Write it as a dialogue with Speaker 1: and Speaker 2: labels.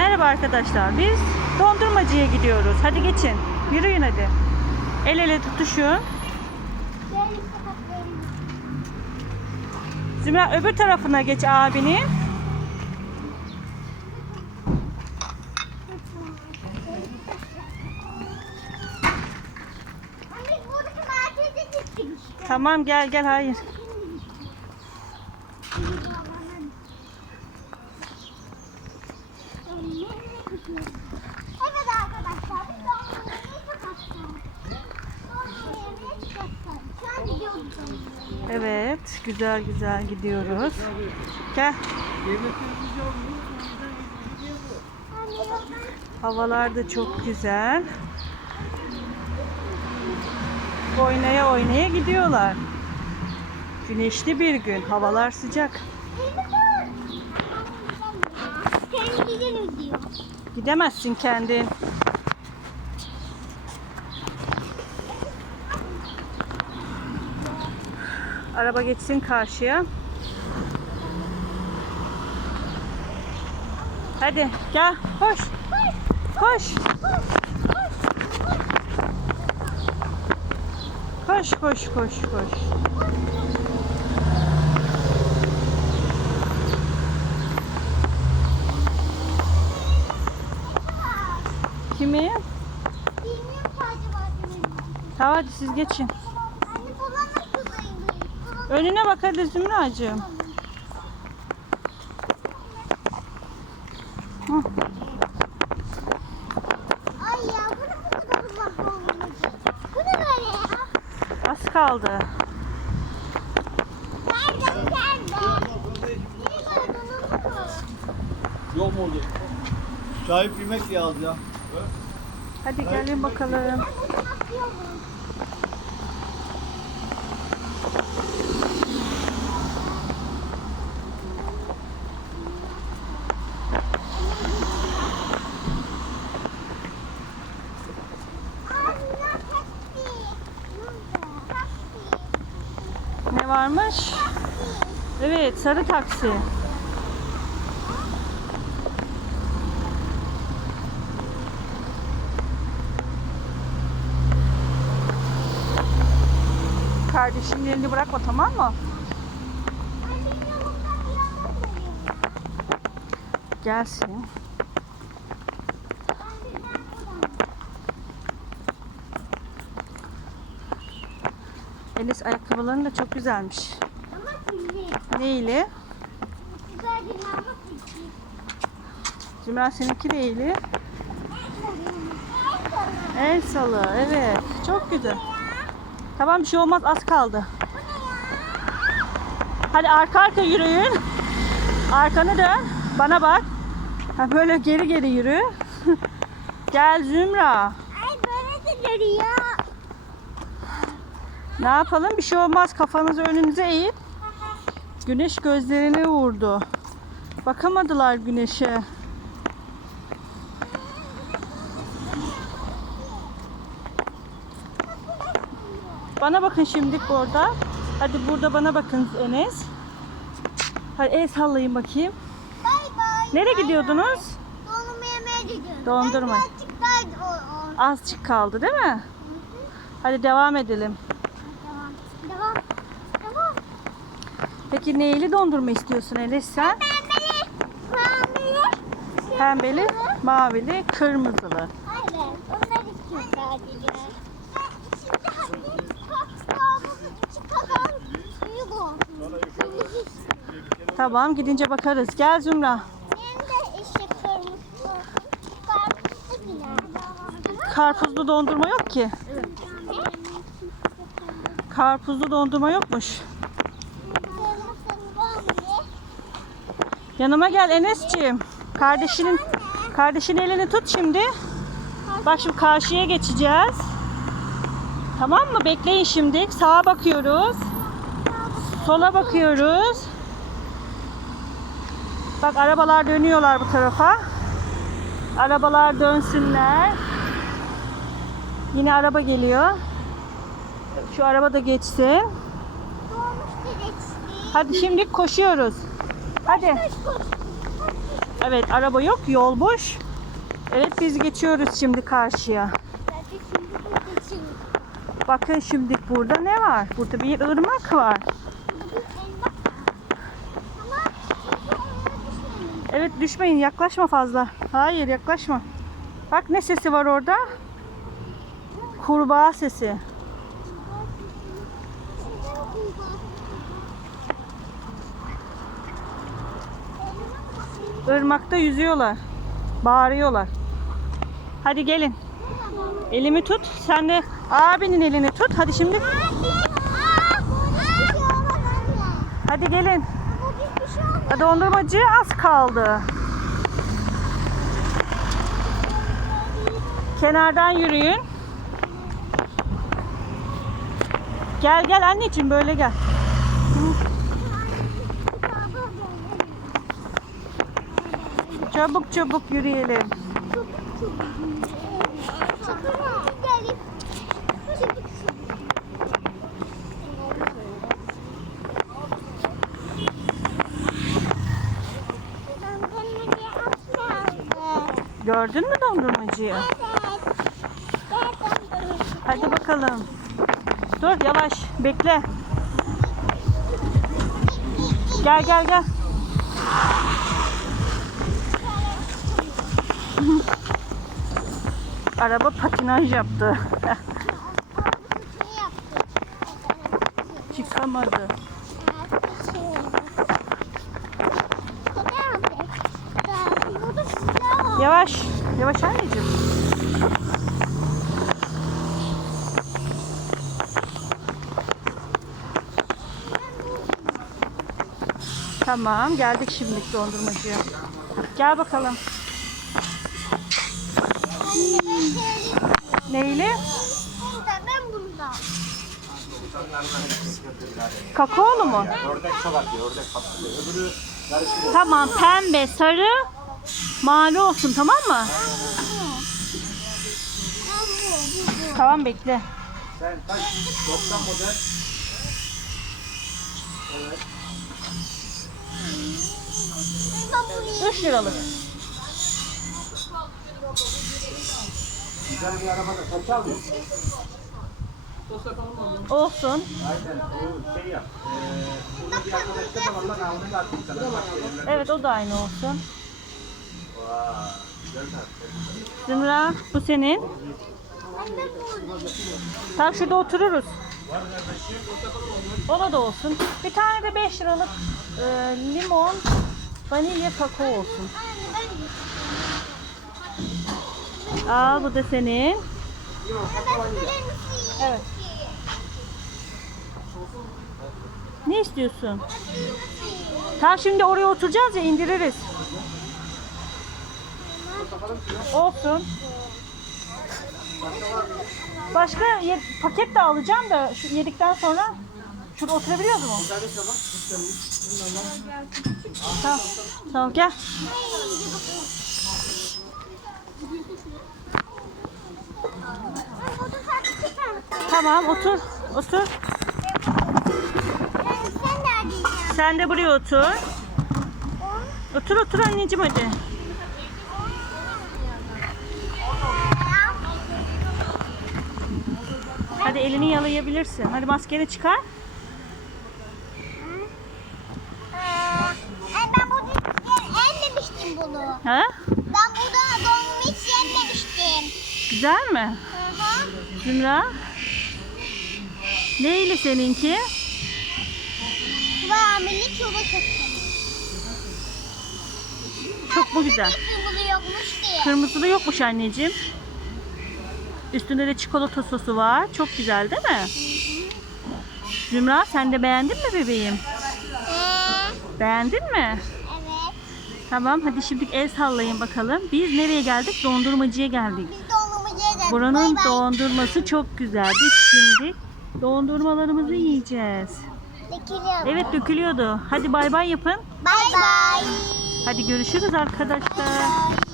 Speaker 1: Merhaba arkadaşlar. Biz dondurmacıya gidiyoruz. Hadi geçin. Yürüyün hadi. El ele tutuşun. Zümra öbür tarafına geç abinin. Tamam gel gel hayır.
Speaker 2: Evet arkadaşlar biz dondurmayı kapattık. Dondurmayı kapattık. Şu an gidiyoruz dondurmaya.
Speaker 1: Evet güzel güzel gidiyoruz. Gel. Havalar da çok güzel. Oynaya oynaya gidiyorlar. Güneşli bir gün. Havalar sıcak. Gidemezsin kendin. Araba geçsin karşıya. Hadi gel koş. Koş. Koş koş koş koş. Kimi?
Speaker 2: Bilmiyorum ki acaba kimin.
Speaker 1: Tamam hadi siz geçin. Önüne bak hadi Zümracığım. Hı.
Speaker 2: Ay ya bu ne bu kadar uzak olmuş. Bu ne böyle ya?
Speaker 1: Az kaldı.
Speaker 2: Nerede nerede?
Speaker 3: Yok mu oldu? Sahip yemek yağdı ya.
Speaker 1: Hadi gelin bakalım.
Speaker 2: Ben bunu atlıyorum.
Speaker 1: Varmış? Evet sarı taksi. Kardeşinin elini bırakma tamam mı? Gelsin. Enes ayakkabıların da çok güzelmiş.
Speaker 2: Ama kirli.
Speaker 1: Neyli?
Speaker 2: Güzel değil ama kirli.
Speaker 1: Zümra seninki neyli?
Speaker 2: El
Speaker 1: salı evet. Çok güzel. Tamam bir şey olmaz az kaldı. Hadi arka arka yürüyün. Arkanı dön. Bana bak. Ha, böyle geri geri yürü. Gel Zümra.
Speaker 2: Ay böyle de duruyor.
Speaker 1: Ne yapalım? Bir şey olmaz. Kafanızı önünüze eğin. Güneş gözlerine vurdu. Bakamadılar güneşe. Bana bakın şimdi burada. Hadi burada bana bakın Enes. Hadi el sallayın bakayım.
Speaker 2: Bay bay.
Speaker 1: Nereye
Speaker 2: Bay
Speaker 1: gidiyordunuz?
Speaker 2: bay. Dondurma yemeye gidiyoruz.
Speaker 1: Dondurma. Azıcık kaldı değil mi? Hadi devam edelim.
Speaker 2: Devam. Devam. Devam.
Speaker 1: Peki neyli dondurma istiyorsun Enes sen?
Speaker 2: Pembeli. Pembeli.
Speaker 1: Mavili, kırmızılı.
Speaker 2: Evet. Onlar istiyor sadece.
Speaker 1: Tamam gidince bakarız. Gel Zümra.
Speaker 2: Karpuzlu
Speaker 1: dondurma yok ki. Karpuzlu dondurma yokmuş. Yanıma gel Enes'ciğim. Kardeşinin kardeşinin elini tut şimdi. Bak şimdi karşıya geçeceğiz. Tamam mı? Bekleyin şimdi. Sağa bakıyoruz. Sola bakıyoruz. Bak arabalar dönüyorlar bu tarafa. Arabalar dönsünler. Yine araba geliyor. Şu araba da geçsin. Hadi şimdi koşuyoruz. Hadi. Evet araba yok yol boş. Evet biz geçiyoruz şimdi karşıya. Bakın şimdi burada ne var? Burada bir ırmak var. Evet düşmeyin yaklaşma fazla. Hayır yaklaşma. Bak ne sesi var orada? Kurbağa sesi. Irmakta yüzüyorlar. Bağırıyorlar. Hadi gelin. Elimi tut. Sen de abinin elini tut. Hadi şimdi. Hadi gelin. Dondurmacı az kaldı. Kenardan yürüyün. Gel gel anneciğim böyle gel. Çabuk çabuk yürüyelim. Gördün mü dondurmacıyı? Hadi bakalım. Dur yavaş bekle. Gel gel gel. Araba patinaj yaptı. Çıkamadı. Yavaş. Yavaş anneciğim. Tamam geldik şimdi dondurmacıya. Gel bakalım. Neyli?
Speaker 2: Ben bunda.
Speaker 1: Kakaolu mu?
Speaker 3: Ördek çok atıyor. Ördek patlıyor. Öbürü karışık.
Speaker 1: Tamam pembe, sarı, mavi olsun tamam mı? Tamam bekle.
Speaker 3: Sen kaç? 90 model. Evet.
Speaker 1: 3 liralık.
Speaker 3: Güzel bir arabada kaç aldın?
Speaker 1: Olsun.
Speaker 3: Aynen. O şey yap. Ee, bir arkadaşlar da ha, Onu da atayım sana.
Speaker 1: Evet o da aynı olsun.
Speaker 3: Tat.
Speaker 1: Zümra bu senin. Tam şurada otururuz. Ona da olsun. Bir tane de 5 liralık e, limon, vanilya kakao olsun. Al bu da senin. Evet. Ne istiyorsun? Tamam şimdi oraya oturacağız ya indiririz. Olsun. Başka paket de alacağım da şu yedikten sonra şurada oturabiliyor mu? Tamam. Tamam gel. Tamam otur. Otur.
Speaker 2: Sen neredeydin?
Speaker 1: Sen de buraya otur. Otur otur anneciğim hadi. Hadi elini yalayabilirsin. Hadi maskeni çıkar.
Speaker 2: Ay ben burada hiç yememiştim bunu.
Speaker 1: Ha?
Speaker 2: Ben burada hiç yememiştim.
Speaker 1: Güzel mi?
Speaker 2: Hı hı.
Speaker 1: Zümra? Neyle seninki?
Speaker 2: Vamili çubuğu çıktı.
Speaker 1: Çok mu güzel?
Speaker 2: Kırmızı yokmuş diye.
Speaker 1: Kırmızılı yokmuş anneciğim. Üstünde de çikolata sosu var. Çok güzel değil mi? Zümra sen de beğendin mi bebeğim?
Speaker 2: Ee,
Speaker 1: Beğendin mi?
Speaker 2: evet.
Speaker 1: Tamam hadi şimdi el sallayın bakalım. Biz nereye geldik? Dondurmacıya geldik.
Speaker 2: Biz dondurmacıya geldik.
Speaker 1: Buranın
Speaker 2: Bay bay.
Speaker 1: dondurması çok güzel. Biz şimdi dondurmalarımızı yiyeceğiz.
Speaker 2: Dökülüyor.
Speaker 1: Evet dökülüyordu. Hadi bay bay yapın.
Speaker 2: Bay bay.
Speaker 1: Hadi görüşürüz arkadaşlar.
Speaker 2: Bay.